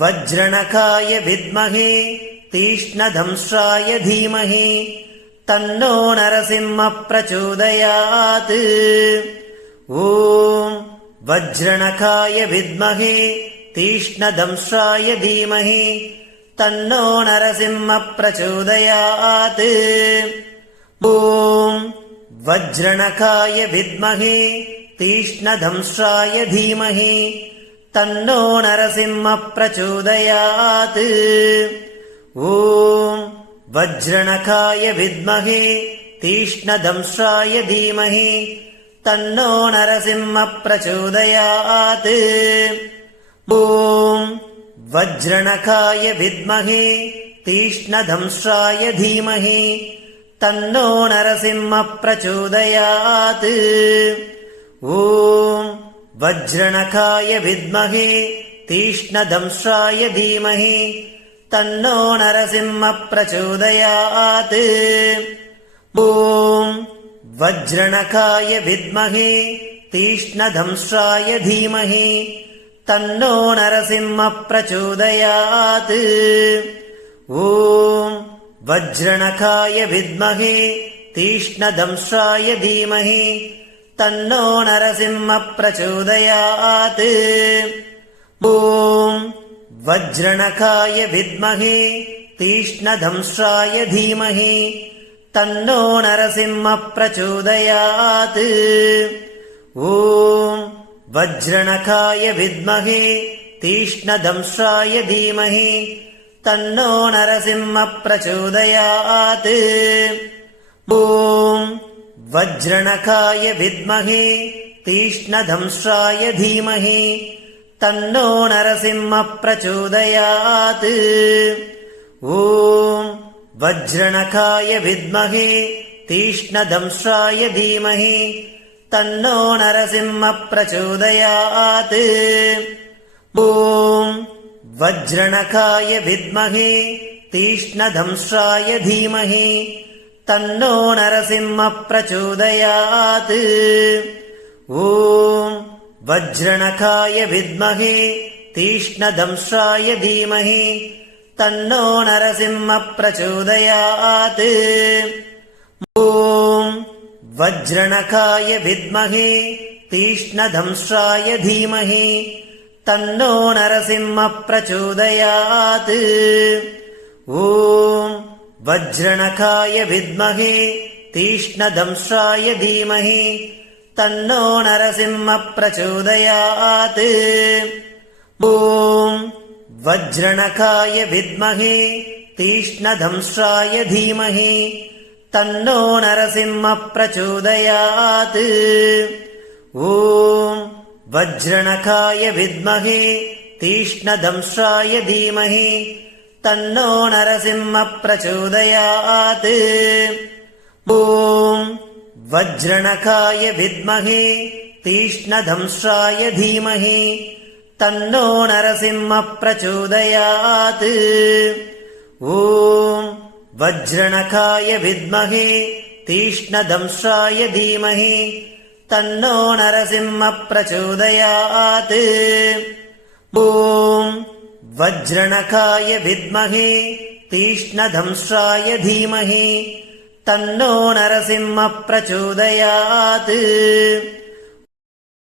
वज्रणखाय विद्महे तीक्ष्णदंष्ट्राय धीमहि तन्नो नरसिंहः प्रचोदयात्। ॐ वज्रणखाय विद्महे तीक्ष्णदंष्ट्राय धीमहि तन्नो नरसिंहः प्रचोदयात्। ॐ वज्रणखाय विद्महे तीक्ष्णदंष्ट्राय धीमहि तन्नो नरसिंहः प्रचोदयात्। ॐ वज्रणखाय विद्महे तीक्ष्णदंष्ट्राय धीमहि तन्नो नरसिंहः प्रचोदयात्। ॐ वज्रणखाय विद्महे तीक्ष्णदंष्ट्राय धीमहि तन्नो नरसिंहः प्रचोदयात्। ॐ वज्रणखाय विद्महे तीक्ष्णदंष्ट्राय धीमहि तन्नो नरसिंहः प्रचोदयात्। ॐ वज्रणखाय विद्महे तीक्ष्णदंष्ट्राय धीमहि तन्नो नरसिंहः प्रचोदयात्। ॐ वज्रणखाय विद्महे तीक्ष्णदंष्ट्राय धीमहि तन्नो नरसिंहः प्रचोदयात्। ॐ वज्रणखाय विद्महे तीक्ष्णदंष्ट्राय धीमहि तन्नो नरसिंहः प्रचोदयात्। ॐ वज्रणखाय विद्महे तीक्ष्णदंष्ट्राय धीमहि तन्नो नरसिंहः प्रचोदयात्। ॐ वज्रणखाय विद्महे तीक्ष्णदंष्ट्राय धीमहि तन्नो नरसिंहः प्रचोदयात्। ॐ वज्रणखाय विद्महे तीक्ष्णदंष्ट्राय धीमहि तन्नो नरसिंहः प्रचोदयात्। ॐ वज्रणखाय विद्महे तीक्ष्णदंष्ट्राय धीमहि तन्नो नरसिंहः प्रचोदयात्। ॐ वज्रणखाय विद्महे तीक्ष्णदंष्ट्राय धीमहि तन्नो नरसिंहः प्रचोदयात्। ॐ वज्रणखाय विद्महे तीक्ष्णदंष्ट्राय धीमहि तन्नो नरसिंहः प्रचोदयात्। ॐ वज्रणखाय विद्महे तीक्ष्णदंष्ट्राय धीमहि तन्नो नरसिंहः प्रचोदयात्। ॐ वज्रणखाय विद्महे तीक्ष्णदंष्ट्राय धीमहि तन्नो नरसिंहः प्रचोदयात्। ॐ वज्रणखाय विद्महे तीक्ष्णदंष्ट्राय धीमहि तन्नो नरसिंहः प्रचोदयात्। ॐ वज्रणखाय विद्महे तीक्ष्णदंष्ट्राय धीमहि तन्नो नरसिंहः प्रचोदयात्। ॐ वज्रणखाय विद्महे तीक्ष्णदंष्ट्राय धीमहि तन्नो नरसिंहः प्रचोदयात्। ॐ वज्रणखाय विद्महे तीक्ष्णदंष्ट्राय धीमहि तन्नो नरसिंहः प्रचोदयात्।